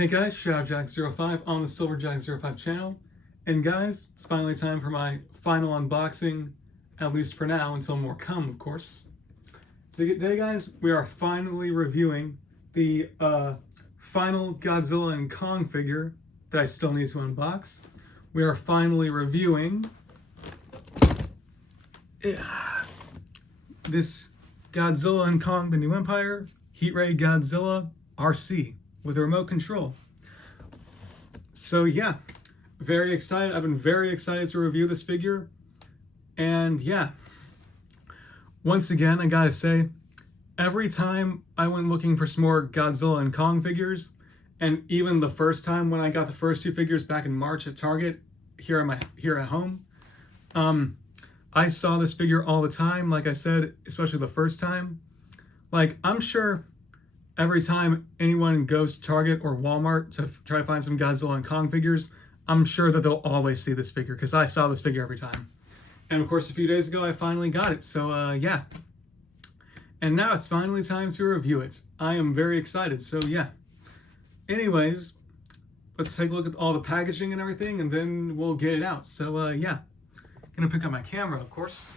Hey guys, ShadowJack05 on the SilverJack05 channel. And guys, it's finally time for my final unboxing, at least for now, until more come, of course. So today guys, we are finally reviewing the final Godzilla and Kong figure that I still need to unbox. We are finally reviewing this Godzilla and Kong, the New Empire, Heat Ray Godzilla RC. With a remote control. So yeah, very excited. I've been very excited to review this figure. And yeah, once again, I gotta say, every time I went looking for some more Godzilla and Kong figures, and even the first time when I got the first two figures back in March at Target, here at home, I saw this figure all the time, like I said, especially the first time. Like, I'm sure every time anyone goes to Target or Walmart to try to find some Godzilla and Kong figures, I'm sure that they'll always see this figure because I saw this figure every time. And of course, a few days ago, I finally got it. So yeah. And now it's finally time to review it. I am very excited. So yeah. Anyways, let's take a look at all the packaging and everything, and then we'll get it out. So yeah. Gonna pick up my camera, of course.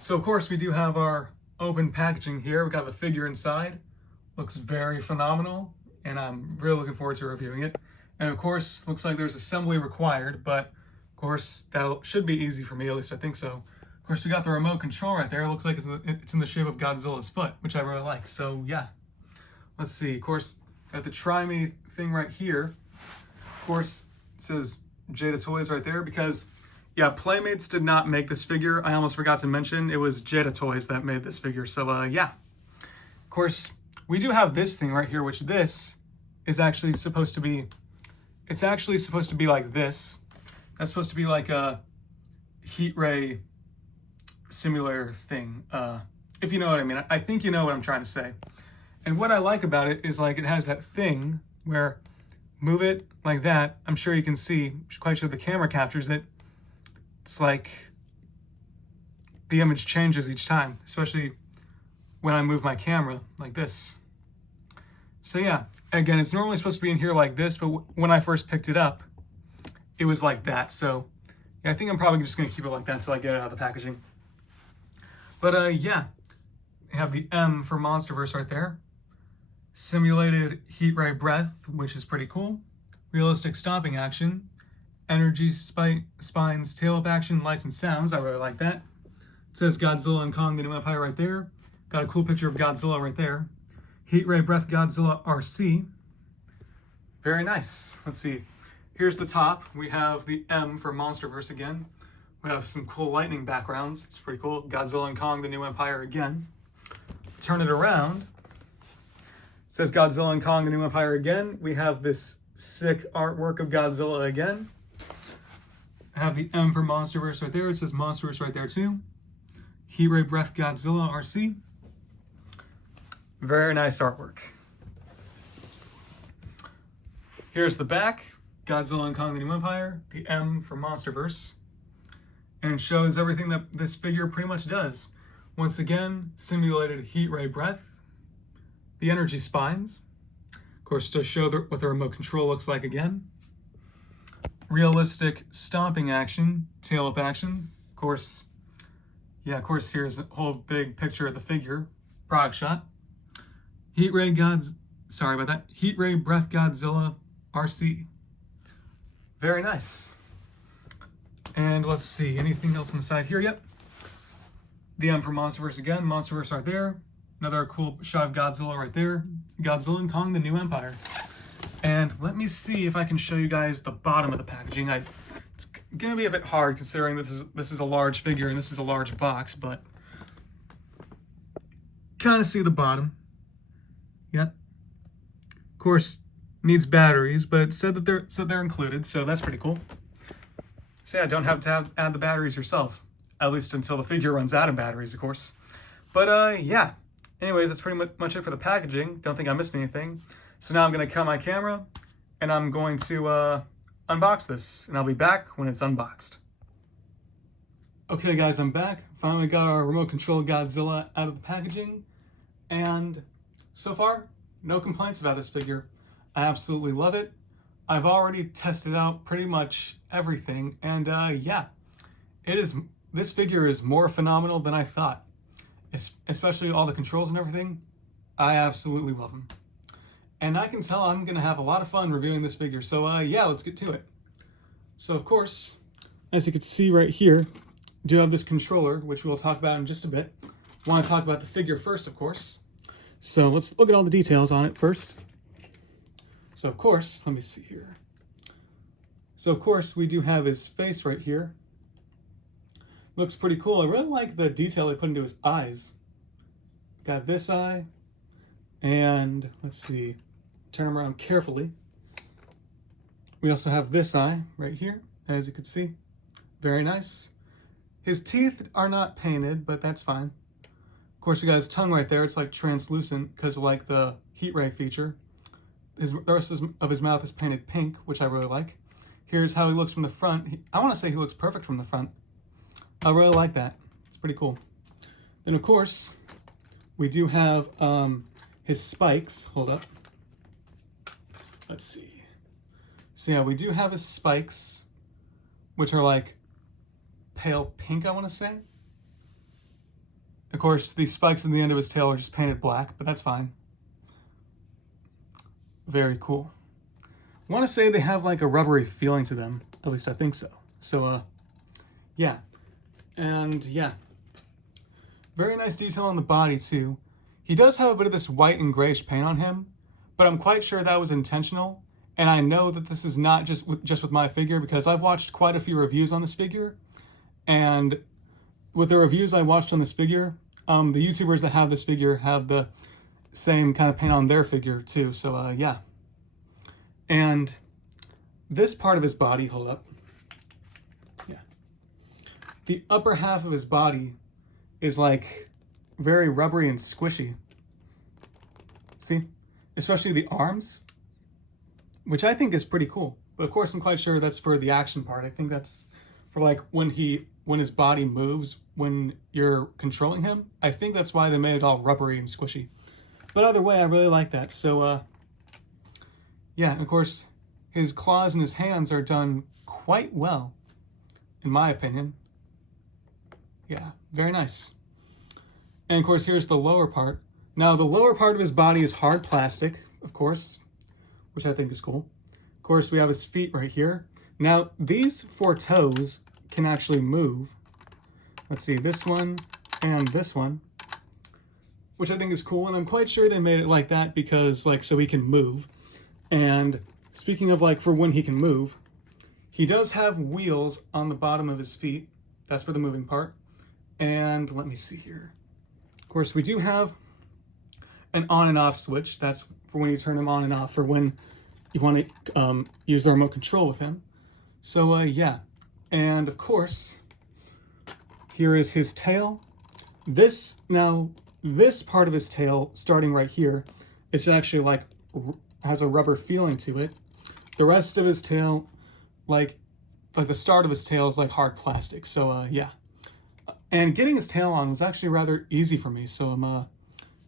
So of course, we do have our open packaging here. We got the figure inside. Looks very phenomenal, and I'm really looking forward to reviewing it. And of course, looks like there's assembly required, but of course that should be easy for me, at least I think so. Of course, we got the remote control right there. It looks like it's in the shape of Godzilla's foot, which I really like. So yeah, let's see. Of course, got the Try Me thing right here. Of course, it says Jada Toys right there because yeah, Playmates did not make this figure. I almost forgot to mention it was Jada Toys that made this figure. So yeah, of course, we do have this thing right here, which this is actually supposed to be, it's actually supposed to be like this. That's supposed to be like a heat ray simulator thing, if you know what I mean. I think you know what I'm trying to say. And what I like about it is like it has that thing where move it like that. I'm sure you can see, I'm quite sure the camera captures it. It's like the image changes each time, especially when I move my camera like this. So yeah, again, it's normally supposed to be in here like this, but when I first picked it up, it was like that. So yeah, I think I'm probably just gonna keep it like that until I get it out of the packaging. But yeah, I have the M for Monsterverse right there. Simulated heat ray breath, which is pretty cool. Realistic stomping action. Energy spines, tail up action, lights and sounds. I really like that. It says Godzilla and Kong, the New Empire right there. Got a cool picture of Godzilla right there. Heat Ray Breath Godzilla RC. Very nice. Let's see. Here's the top. We have the M for Monsterverse again. We have some cool lightning backgrounds. It's pretty cool. Godzilla and Kong, the New Empire again. Turn it around. It says Godzilla and Kong, the New Empire again. We have this sick artwork of Godzilla again. I have the M for Monsterverse right there. It says Monsterverse right there too. Heat Ray Breath Godzilla RC. Very nice artwork. Here's the back. Godzilla and Kong the New Empire. The M for Monsterverse. And it shows everything that this figure pretty much does. Once again, simulated heat ray breath. The energy spines. Of course, to show what the remote control looks like again. Realistic stomping action, tail up action. Of course, yeah, of course, here's a whole big picture of the figure. Product shot. Heat Ray Heat Ray Breath Godzilla RC. Very nice. And let's see, anything else on the side here? Yep. The M for Monsterverse again. Monsterverse right there. Another cool shot of Godzilla right there. Godzilla and Kong, the New Empire. And let me see if I can show you guys the bottom of the packaging. It's gonna be a bit hard considering this is a large figure and this is a large box, but kind of see the bottom. Yep. Of course, needs batteries, but it said that they're included, so that's pretty cool. So yeah, don't have to add the batteries yourself, at least until the figure runs out of batteries, of course. But yeah. Anyways, that's pretty much it for the packaging. Don't think I missed anything. So now I'm going to cut my camera, and I'm going to unbox this, and I'll be back when it's unboxed. Okay guys, I'm back. Finally got our remote control Godzilla out of the packaging, and so far, no complaints about this figure. I absolutely love it. I've already tested out pretty much everything, and yeah, it is. This figure is more phenomenal than I thought, especially all the controls and everything. I absolutely love them, and I can tell I'm gonna have a lot of fun reviewing this figure. So yeah, let's get to it. So of course, as you can see right here, I do have this controller, which we'll talk about in just a bit. I want to talk about the figure first, of course. So let's look at all the details on it first. So of course, let me see here. So of course, we do have his face right here. Looks pretty cool. I really like the detail they put into his eyes. Got this eye, and let's see, turn him around carefully. We also have this eye right here, as you can see. Very nice. His teeth are not painted, but that's fine. Of course, we got his tongue right there. It's like translucent because of like the heat ray feature. The rest of his mouth is painted pink, which I really like. Here's how he looks from the front. I want to say he looks perfect from the front. I really like that. It's pretty cool. Then, of course, we do have his spikes. Hold up. Let's see. So yeah, we do have his spikes, which are like pale pink, I want to say. Of course, these spikes in the end of his tail are just painted black, but that's fine. Very cool. I want to say they have like a rubbery feeling to them. At least I think so. So, yeah. And yeah. Very nice detail on the body too. He does have a bit of this white and grayish paint on him, but I'm quite sure that was intentional. And I know that this is not just with my figure because I've watched quite a few reviews on this figure. And with the reviews I watched on this figure, the YouTubers that have this figure have the same kind of paint on their figure too. So yeah. And this part of his body, hold up. Yeah. The upper half of his body is like very rubbery and squishy. See? Especially the arms, which I think is pretty cool. But of course, I'm quite sure that's for the action part. I think that's for like when his body moves, when you're controlling him. I think that's why they made it all rubbery and squishy. But either way, I really like that. So, yeah, and of course, his claws and his hands are done quite well, in my opinion. Yeah, very nice. And of course, here's the lower part. Now, the lower part of his body is hard plastic, of course, which I think is cool. Of course, we have his feet right here. Now, these 4 toes can actually move. Let's see, this one and this one, which I think is cool. And I'm quite sure they made it like that because, like, so he can move. And speaking of, like, for when he can move, he does have wheels on the bottom of his feet. That's for the moving part. And let me see here. Of course, we do have an on and off switch. That's for when you turn him on and off, for when you want to use the remote control with him. So, yeah. And of course, here is his tail. This part of his tail, starting right here, is actually like, has a rubber feeling to it. The rest of his tail, like the start of his tail is like hard plastic. So, yeah. And getting his tail on was actually rather easy for me. So,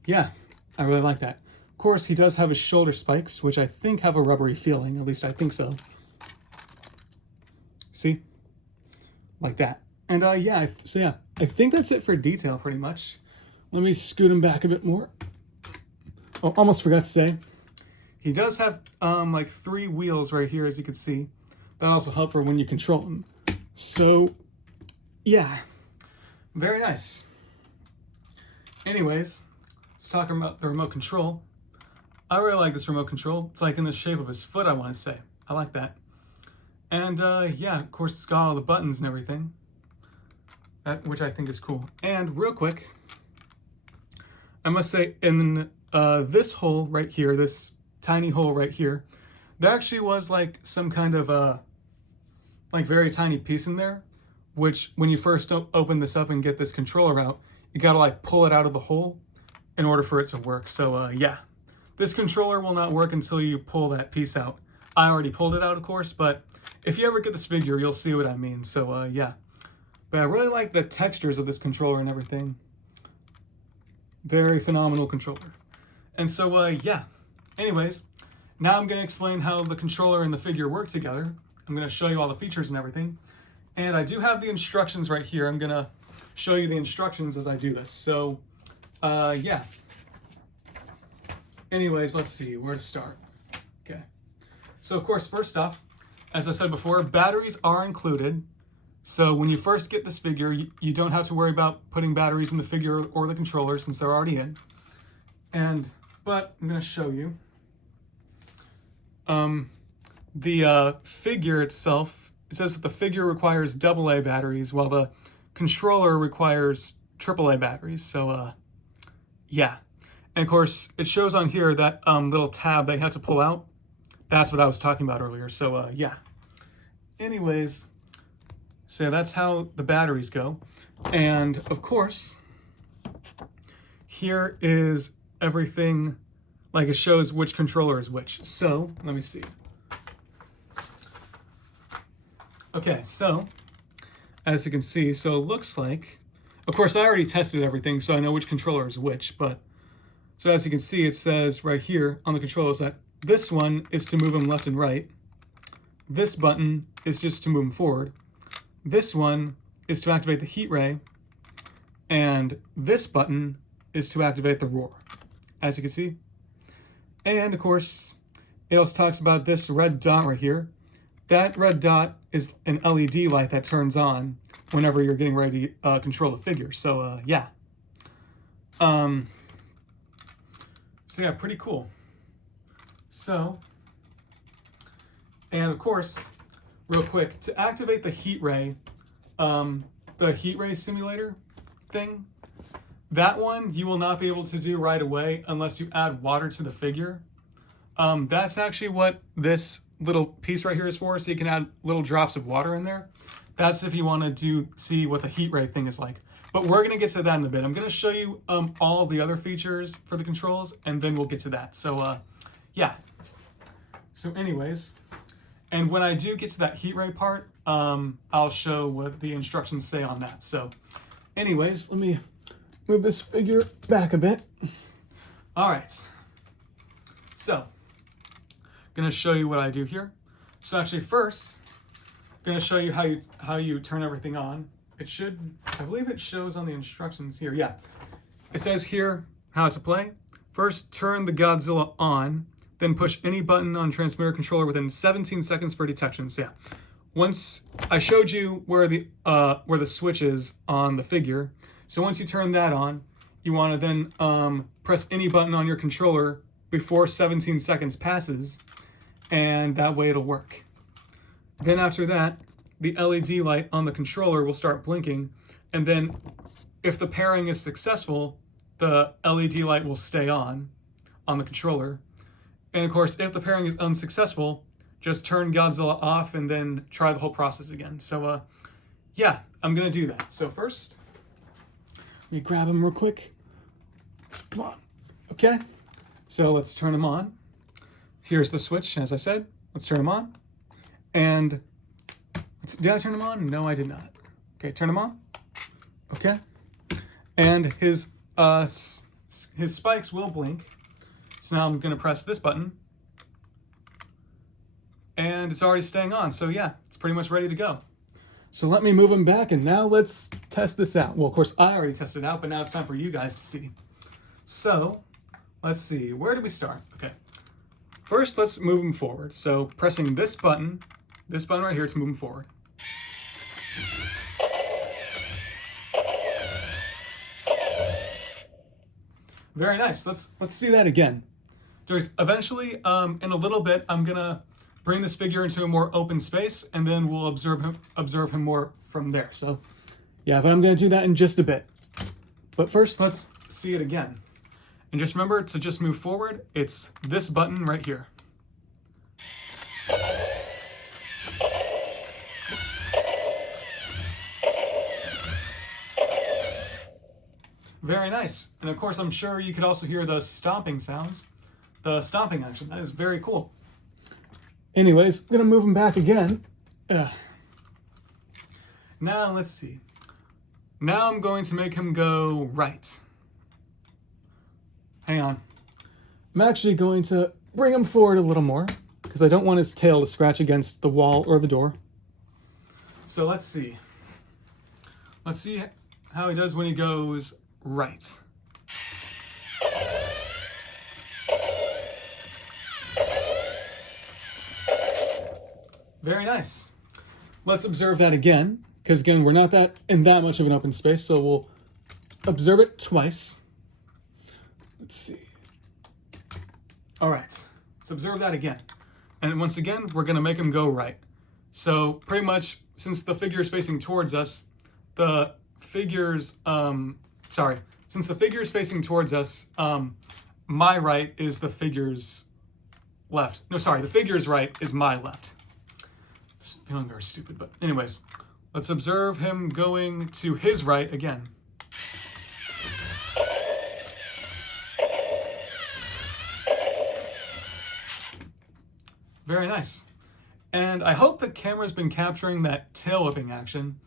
yeah, I really like that. Of course, he does have his shoulder spikes, which I think have a rubbery feeling. At least I think so. See? Like that. And yeah, so yeah, I think that's it for detail pretty much. Let me scoot him back a bit more. Oh, almost forgot to say, he does have like 3 wheels right here, as you can see. That also help for when you control him. So, yeah, very nice. Anyways, let's talk about the remote control. I really like this remote control. It's like in the shape of his foot, I want to say. I like that. And yeah, of course, it's got all the buttons and everything, which I think is cool. And real quick, I must say, in this hole right here, this tiny hole right here, there actually was like some kind of like very tiny piece in there, which when you first open this up and get this controller out, you gotta like pull it out of the hole in order for it to work. So yeah, this controller will not work until you pull that piece out. I already pulled it out, of course, but if you ever get this figure, you'll see what I mean. So yeah, but I really like the textures of this controller and everything. Very phenomenal controller. And so yeah, anyways, now I'm going to explain how the controller and the figure work together. I'm going to show you all the features and everything. And I do have the instructions right here. I'm going to show you the instructions as I do this. So, yeah. Anyways, let's see where to start. Okay. So, of course, first off, as I said before, batteries are included. So when you first get this figure, you don't have to worry about putting batteries in the figure or the controller since they're already in. But I'm going to show you. The figure itself, it says that the figure requires AA batteries while the controller requires AAA batteries. So, yeah. And of course, it shows on here that little tab they had to pull out. That's what I was talking about earlier. So, yeah. Anyways, so that's how the batteries go. And of course, here is everything, like it shows which controller is which. So, let me see. Okay, so, as you can see, so it looks like, of course I already tested everything, so I know which controller is which, but, so as you can see, it says right here on the controllers that this one is to move them left and right. This button is just to move them forward. This one is to activate the heat ray, and this button is to activate the roar, as you can see. And of course, it also talks about this red dot right here. That red dot is an LED light that turns on whenever you're getting ready to control the figure. So yeah. So yeah, pretty cool. So, and of course, real quick, to activate the heat ray simulator thing, that one you will not be able to do right away unless you add water to the figure. That's actually what this little piece right here is for, so you can add little drops of water in there. That's if you want to see what the heat ray thing is like. But we're going to get to that in a bit. I'm going to show you all of the other features for the controls, and then we'll get to that. So, yeah. So anyways, and when I do get to that heat ray part, I'll show what the instructions say on that. So anyways, let me move this figure back a bit. All right. So, I'm going to show you what I do here. So actually first, I'm going to show you how you turn everything on. It should, I believe it shows on the instructions here. Yeah. It says here how to play. First, turn the Godzilla on, then push any button on transmitter controller within 17 seconds for detection. So yeah. Once I showed you where the switch is on the figure. So once you turn that on, you want to then press any button on your controller before 17 seconds passes, and that way it'll work. Then after that, the LED light on the controller will start blinking, and then if the pairing is successful, the LED light will stay on the controller. And of course, if the pairing is unsuccessful, just turn Godzilla off and then try the whole process again. So yeah, I'm gonna do that. So first, let me grab him real quick. Come on, okay. So let's turn them on. Here's the switch, as I said. Let's turn them on. And did I turn them on? No, I did not. Okay, turn them on. Okay. And his spikes will blink. So now I'm going to press this button. And it's already staying on. So yeah, it's pretty much ready to go. So let me move him back, and now let's test this out. Well, of course, I already tested it out, but now it's time for you guys to see. So, let's see, where do we start? Okay, first let's move him forward. So pressing this button right here to move him forward. Very nice, let's see that again. Eventually, in a little bit, I'm gonna bring this figure into a more open space, and then we'll observe him more from there. So yeah, but I'm gonna do that in just a bit. But first, let's see it again. And just remember to just move forward. It's this button right here. Very nice. And of course, I'm sure you could also hear the stomping sounds. The stomping action. That is very cool. Anyways, I'm gonna move him back again. Now, let's see. Now I'm going to make him go right. Hang on. I'm actually going to bring him forward a little more because I don't want his tail to scratch against the wall or the door. So let's see. Let's see how he does when he goes right. Very nice. Let's observe that again, because again, we're not in that much of an open space, so we'll observe it twice. Let's see. All right, let's observe that again. And once again, we're gonna make him go right. So pretty much, since the figure is facing towards us, since the figure is facing towards us, my right is the figure's left. No, sorry, the figure's right is my left. Feeling very stupid, but anyways, let's observe him going to his right again. Very nice. And I hope the camera's been capturing that tail whipping action.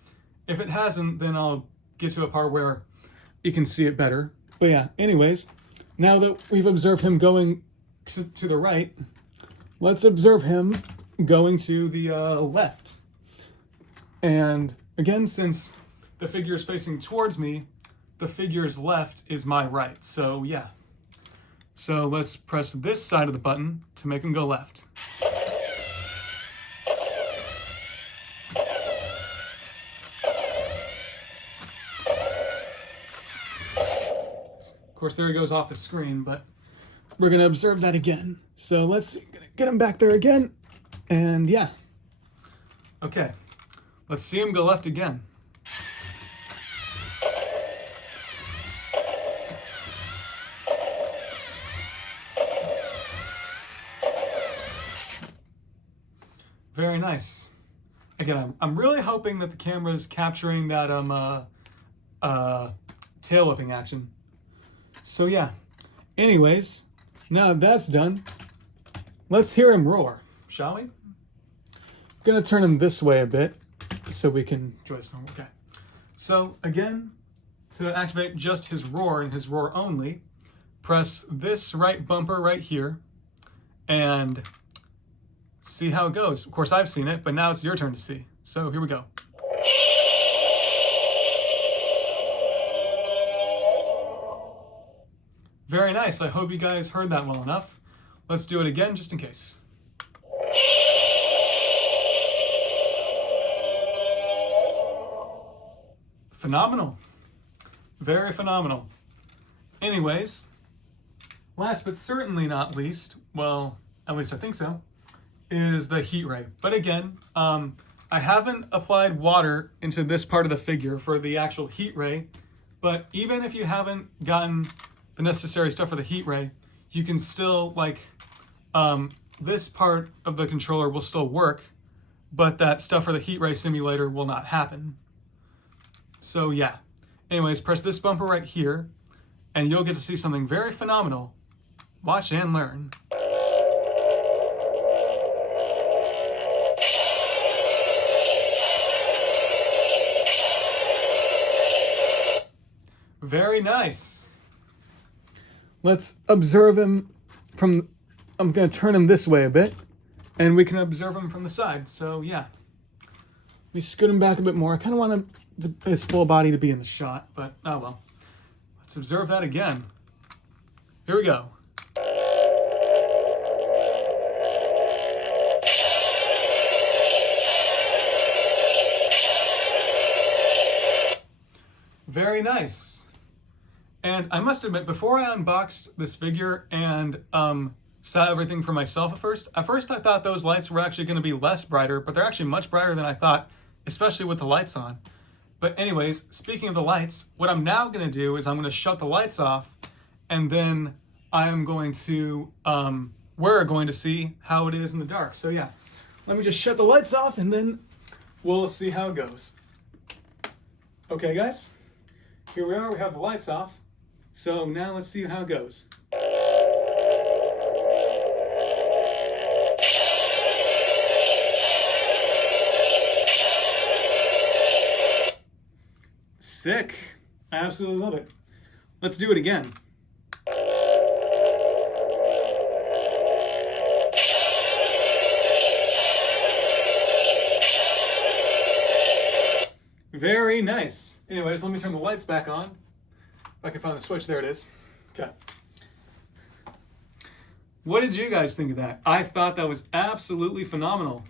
If it hasn't, then I'll get to a part where you can see it better. But yeah, anyways, now that we've observed him going to the right, let's observe him going to the left. And again, since the figure is facing towards me, the figure's left is my right. So yeah. So let's press this side of the button to make him go left. Of course, there he goes off the screen, but we're gonna observe that again. So let's get him back there again. And yeah. Okay, let's see him go left again. Very nice. Again, I'm really hoping that the camera is capturing that tail whipping action. So yeah. Anyways, now that's done, let's hear him roar, shall we? I'm gonna turn him this way a bit so we can enjoy this. Okay. So again, to activate just his roar and his roar only, press this right bumper right here and see how it goes. Of course, I've seen it, but now it's your turn to see. So here we go. Very nice. I hope you guys heard that well enough. Let's do it again just in case. Phenomenal. Very phenomenal. Anyways, last but certainly not least, well, at least I think so, is the heat ray. But again, I haven't applied water into this part of the figure for the actual heat ray, but even if you haven't gotten the necessary stuff for the heat ray, you can still, this part of the controller will still work, but that stuff for the heat ray simulator will not happen. So yeah. Anyways, press this bumper right here, and you'll get to see something very phenomenal. Watch and learn. Very nice. Let's observe him from, I'm gonna turn him this way a bit, and we can observe him from the side. So yeah, we scoot him back a bit more. I kind of want his full body to be in the shot, but oh well. Let's observe that again. Here we go. Very nice. And I must admit, before I unboxed this figure and saw everything for myself at first I thought those lights were actually going to be less brighter, but they're actually much brighter than I thought, especially with the lights on. But anyways, speaking of the lights, what I'm now going to do is I'm going to shut the lights off, and then I am going to, we're going to see how it is in the dark. So yeah, let me just shut the lights off and then we'll see how it goes. Okay guys, here we are, we have the lights off. So now let's see how it goes. Sick. I absolutely love it. Let's do it again. Very nice. Anyways, let me turn the lights back on. If I can find the switch, there it is. Okay. What did you guys think of that? I thought that was absolutely phenomenal.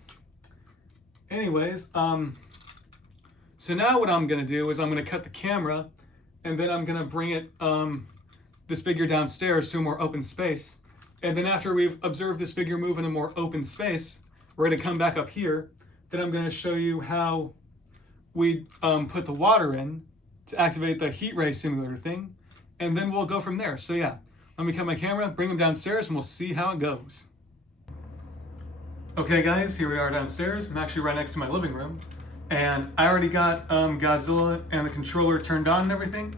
Anyways, so now what I'm gonna do is I'm gonna cut the camera, and then I'm gonna bring it, this figure downstairs to a more open space. And then after we've observed this figure move in a more open space, we're gonna come back up here. Then I'm gonna show you how we put the water in to activate the heat ray simulator thing, and then we'll go from there. So yeah, let me cut my camera, bring him downstairs, and we'll see how it goes. Okay guys, here we are downstairs. I'm actually right next to my living room, and I already got Godzilla and the controller turned on and everything.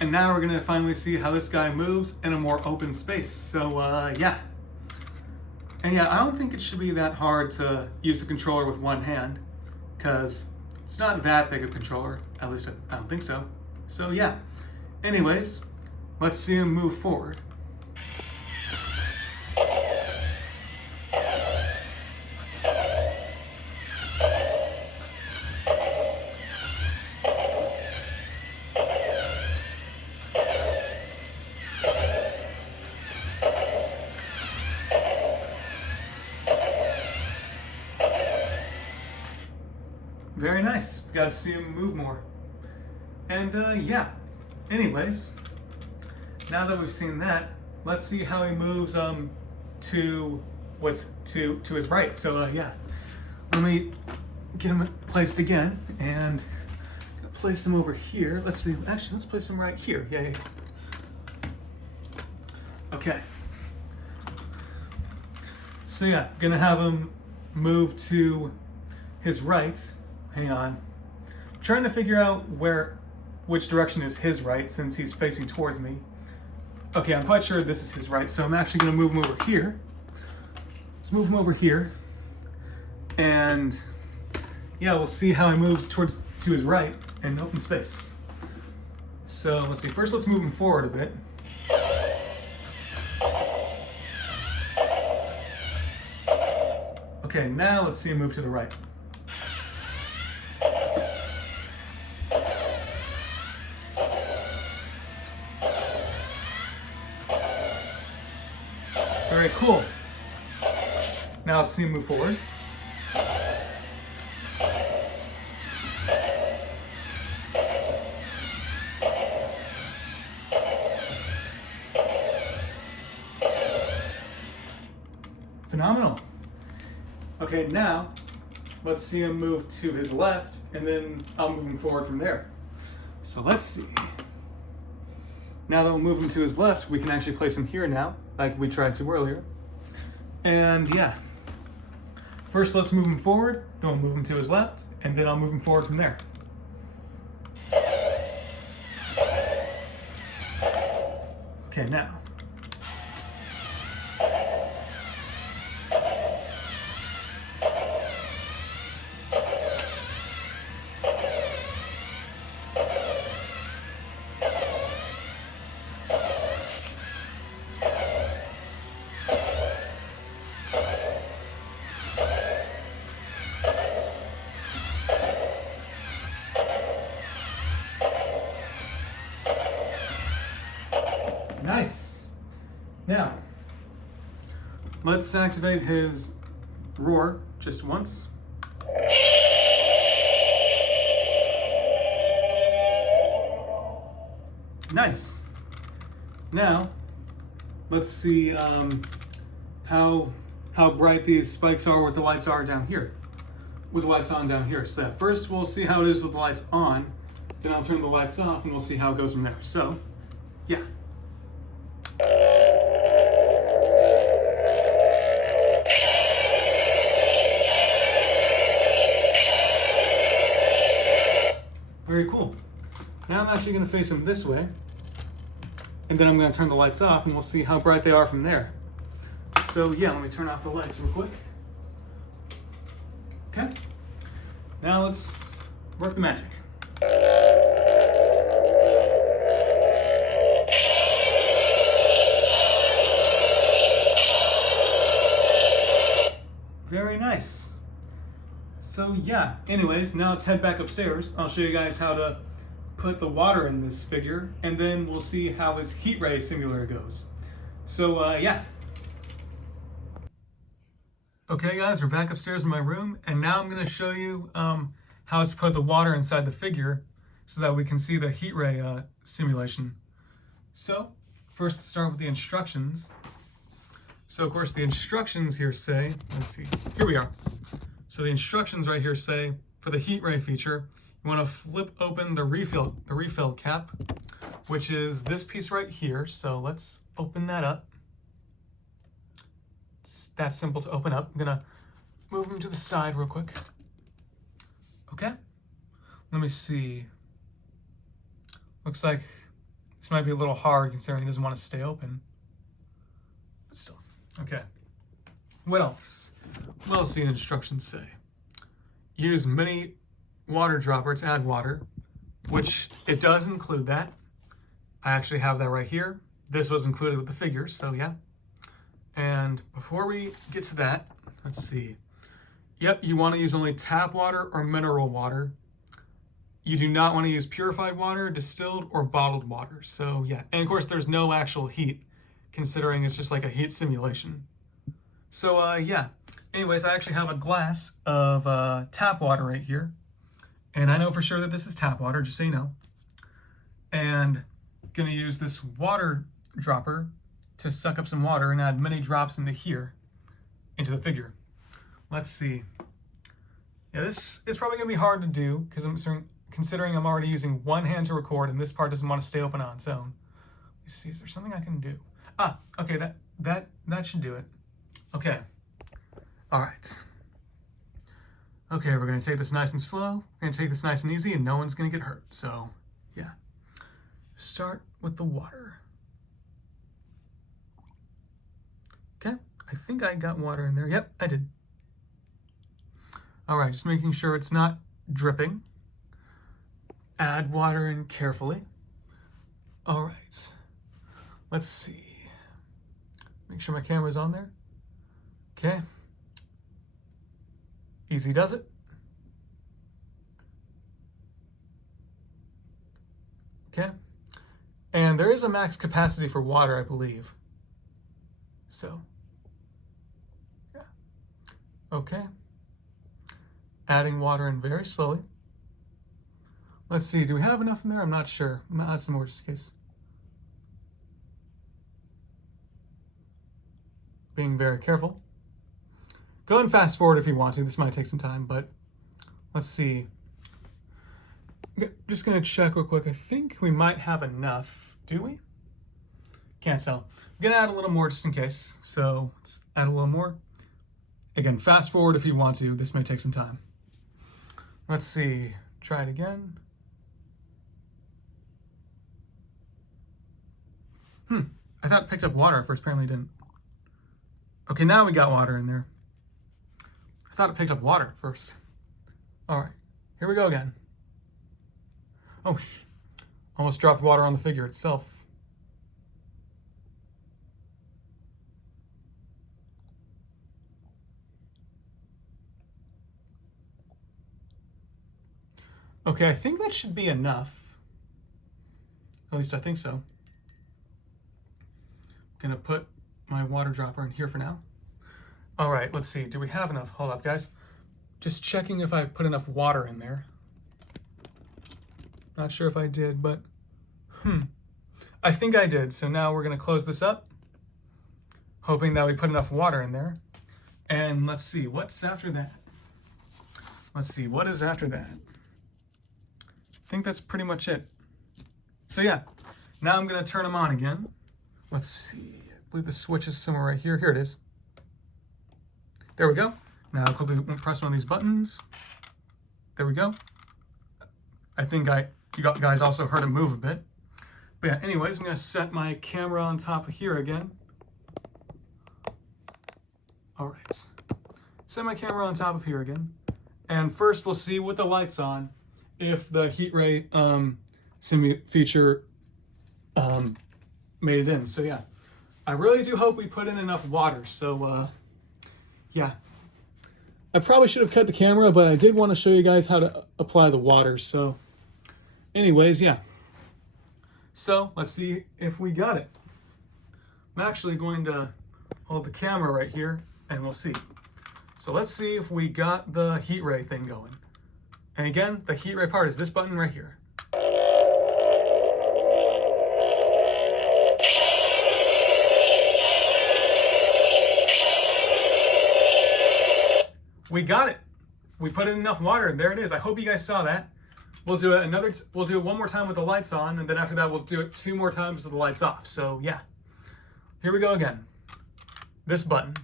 And now we're gonna finally see how this guy moves in a more open space. So yeah. And yeah, I don't think it should be that hard to use the controller with one hand, because it's not that big a controller, at least I don't think so. So yeah, anyways, let's see him move forward. Very nice. Got to see him move more. And yeah. Anyways, now that we've seen that, let's see how he moves to his right. So yeah. Let me get him placed again and place him over here. Let's see. Actually, let's place him right here. Yeah. Okay. So yeah, gonna have him move to his right. Hang on. I'm trying to figure out which direction is his right, since he's facing towards me. Okay, I'm quite sure this is his right, so I'm actually gonna move him over here. Let's move him over here. And yeah, we'll see how he moves to his right in open space. So let's see, first let's move him forward a bit. Okay, now let's see him move to the right. Very cool. Now let's see him move forward. Phenomenal. Okay, now let's see him move to his left, and then I'll move him forward from there. So let's see. Now that we'll move him to his left, we can actually place him here now, like we tried to earlier. And yeah. First, let's move him forward, then we'll move him to his left, and then I'll move him forward from there. Okay, now. Nice. Now, let's activate his roar just once. Nice. Now, let's see how bright these spikes are with the lights are down here. With the lights on down here. So first we'll see how it is with the lights on, then I'll turn the lights off and we'll see how it goes from there. So, yeah. Very cool. Now I'm actually going to face him this way, and then I'm going to turn the lights off and we'll see how bright they are from there. So yeah, let me turn off the lights real quick. Okay. Now let's work the magic. Very nice. So yeah, anyways, now let's head back upstairs. I'll show you guys how to put the water in this figure, and then we'll see how his heat ray simulator goes. So yeah. Okay guys, we're back upstairs in my room, and now I'm going to show you how to put the water inside the figure so that we can see the heat ray simulation. So, first start with the instructions. So of course the instructions here say, let's see, here we are. So the instructions right here say, for the heat ray feature, you want to flip open the refill cap, which is this piece right here. So let's open that up. It's that simple to open up. I'm gonna move them to the side real quick. Okay, let me see. Looks like this might be a little hard considering it doesn't want to stay open. But still, okay. What else? What else do the instructions say? Use mini water dropper to add water, which it does include that. I actually have that right here. This was included with the figures, so yeah. And before we get to that, let's see. Yep, you want to use only tap water or mineral water. You do not want to use purified water, distilled, or bottled water. So yeah, and of course there's no actual heat, considering it's just like a heat simulation. So yeah, anyways, I actually have a glass of tap water right here. And I know for sure that this is tap water, just so you know. And I'm gonna use this water dropper to suck up some water and add many drops into here, into the figure. Let's see. Yeah, this is probably gonna be hard to do because considering I'm already using one hand to record and this part doesn't want to stay open on its own. Let's see, is there something I can do? Ah, okay, that should do it. Okay, all right. Okay, we're gonna take this nice and slow. We're gonna take this nice and easy and no one's gonna get hurt. So yeah, start with the water. Okay, I think I got water in there. Yep, I did. All right, just making sure it's not dripping. Add water in carefully. All right, let's see. Make sure my camera's on there. Okay. Easy does it. Okay. And there is a max capacity for water, I believe. So, yeah. Okay. Adding water in very slowly. Let's see, do we have enough in there? I'm not sure. I'm gonna add some more just in case. Being very careful. Go and fast forward if you want to. This might take some time, but let's see. Just gonna check real quick. I think we might have enough. Do we? Can't tell. I'm gonna add a little more just in case. So let's add a little more. Again, fast forward if you want to. This may take some time. Let's see. Try it again. I thought it picked up water at first. Apparently it didn't. Okay, now we got water in there. I thought it picked up water at first. All right, here we go again. Oh, almost dropped water on the figure itself. Okay, I think that should be enough. At least I think so. I'm gonna put my water dropper in here for now. All right, let's see. Do we have enough? Hold up, guys. Just checking if I put enough water in there. Not sure if I did, but I think I did. So now we're gonna close this up, hoping that we put enough water in there. And let's see, what's after that? Let's see, what is after that? I think that's pretty much it. So yeah, now I'm gonna turn them on again. Let's see, I believe the switch is somewhere right here. Here it is. There we go. Now I'll quickly press one of these buttons. There we go. I think you guys also heard it move a bit. But yeah, anyways, I'm gonna set my camera on top of here again. All right, set my camera on top of here again. And first we'll see with the lights on if the heat ray feature made it in. So yeah, I really do hope we put in enough water. So yeah. I probably should have cut the camera, but I did want to show you guys how to apply the water. So anyways, yeah. So let's see if we got it. I'm actually going to hold the camera right here and we'll see. So let's see if we got the heat ray thing going. And again, the heat ray part is this button right here. We got it. We put in enough water and there it is. I hope you guys saw that. We'll do it one more time with the lights on, and then after that we'll do it 2 more times with the lights off. So yeah, here we go again. This button.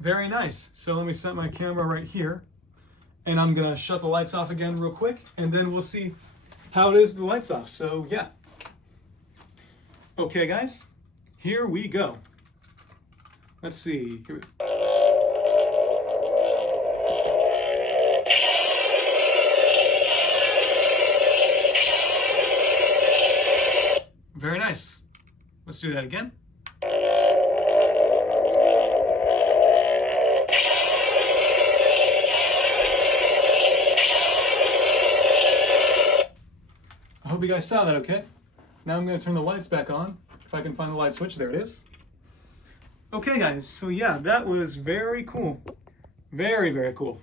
Very nice. So let me set my camera right here, and I'm gonna shut the lights off again real quick, and then we'll see how it is with the lights off. So yeah. Okay guys, here we go. Let's see. Here we go. Very nice. Let's do that again. I hope you guys saw that okay. Now I'm going to turn the lights back on. If I can find the light switch, there it is. Okay guys, so yeah, that was very cool. Very, very cool.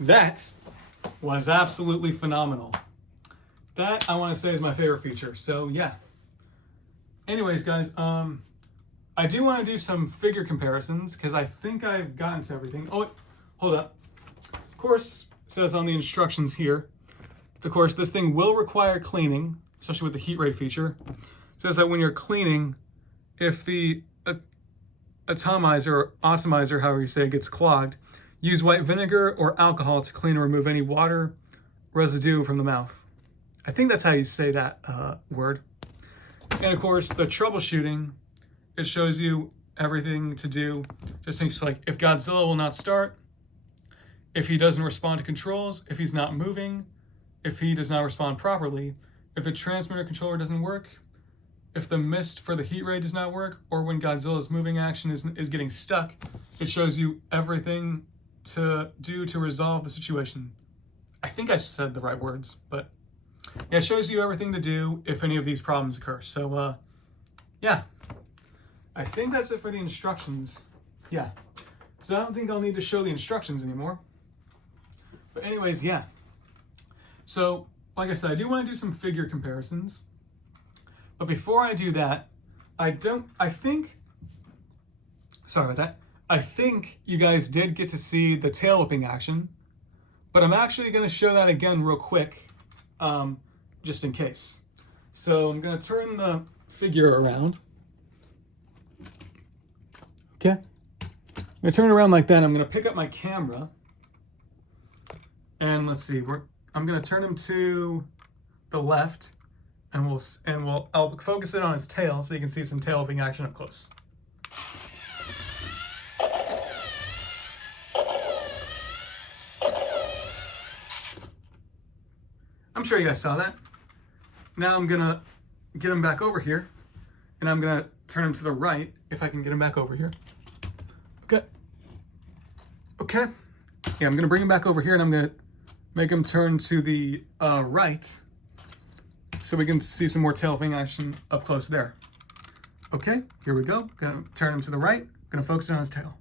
That was absolutely phenomenal. That, I want to say, is my favorite feature. So yeah. Anyways guys, I do want to do some figure comparisons because I think I've gotten to everything. Oh, hold up. Of course, it says on the instructions here, of course, this thing will require cleaning, especially with the heat ray feature. It says that when you're cleaning, if the atomizer, however you say it, gets clogged, use white vinegar or alcohol to clean and remove any water residue from the mouth. I think that's how you say that word. And of course, the troubleshooting, it shows you everything to do. Just things like if Godzilla will not start, if he doesn't respond to controls, if he's not moving, if he does not respond properly, if the transmitter controller doesn't work, if the mist for the heat ray does not work, or when Godzilla's moving action is getting stuck, it shows you everything to do to resolve the situation. I think I said the right words, but yeah, it shows you everything to do if any of these problems occur. So yeah, I think that's it for the instructions. Yeah, so I don't think I'll need to show the instructions anymore. But anyways, yeah. So, like I said, I do want to do some figure comparisons. But before I do that, I think you guys did get to see the tail whipping action. But I'm actually going to show that again real quick, just in case. So I'm going to turn the figure around. Okay. I'm going to turn it around like that. I'm going to pick up my camera. And let's see, I'm going to turn him to the left, and I'll focus it on his tail so you can see some tail whipping action up close. I'm sure you guys saw that. Now I'm going to get him back over here, and I'm going to turn him to the right if I can get him back over here. Okay. Okay. Yeah, I'm going to bring him back over here, and I'm going to make him turn to the right so we can see some more tail whipping action up close there. Okay, here we go. Gonna turn him to the right. Gonna focus on his tail.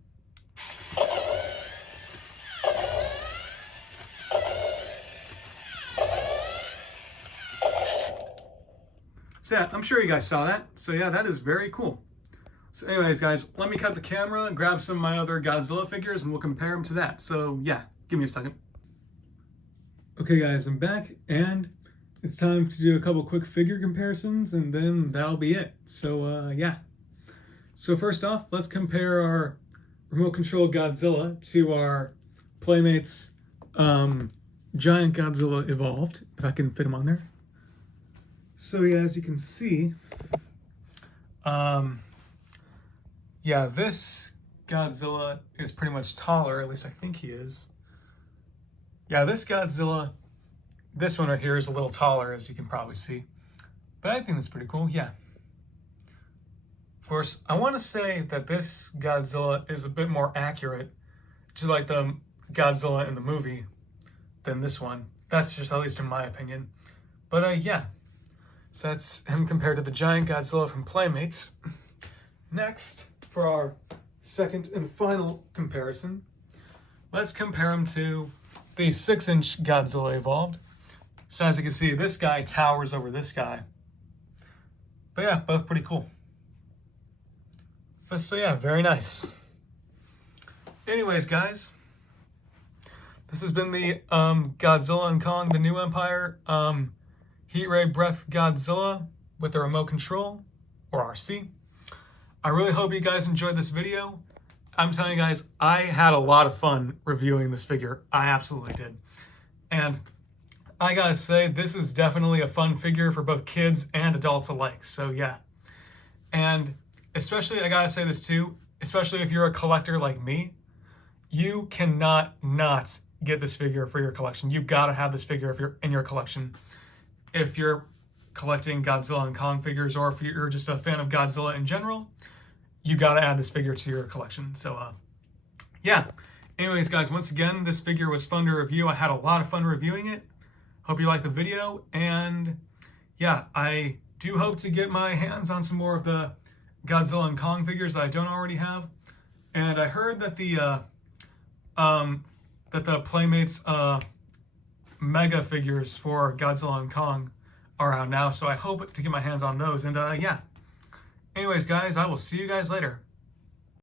So yeah, I'm sure you guys saw that. So yeah, that is very cool. So anyways, guys, let me cut the camera, grab some of my other Godzilla figures, and we'll compare them to that. So yeah, give me a second. Okay guys, I'm back, and it's time to do a couple quick figure comparisons, and then that'll be it. So yeah. So first off, let's compare our remote control Godzilla to our Playmates Giant Godzilla Evolved, if I can fit him on there. So yeah, as you can see, yeah, this Godzilla is pretty much taller, at least I think he is. Yeah, this Godzilla This one right here is a little taller, as you can probably see. But I think that's pretty cool, yeah. Of course, I want to say that this Godzilla is a bit more accurate to like the Godzilla in the movie than this one. That's just at least in my opinion. But yeah, so that's him compared to the giant Godzilla from Playmates. Next, for our second and final comparison, let's compare him to the 6-inch Godzilla Evolved. So as you can see, this guy towers over this guy. But yeah, both pretty cool. But so yeah, very nice. Anyways, guys, this has been the Godzilla and Kong, the New Empire, Heat Ray Breath Godzilla with the remote control, or RC. I really hope you guys enjoyed this video. I'm telling you guys, I had a lot of fun reviewing this figure. I absolutely did. And I gotta say, this is definitely a fun figure for both kids and adults alike. So yeah. And especially, I gotta say this too, especially if you're a collector like me, you cannot not get this figure for your collection. You gotta have this figure if you're in your collection. If you're collecting Godzilla and Kong figures, or if you're just a fan of Godzilla in general, you gotta add this figure to your collection. So yeah. Anyways, guys, once again, this figure was fun to review. I had a lot of fun reviewing it. Hope you liked the video, and yeah, I do hope to get my hands on some more of the Godzilla and Kong figures that I don't already have. And I heard that the Playmates mega figures for Godzilla and Kong are out now, so I hope to get my hands on those. And yeah. Anyways, guys, I will see you guys later.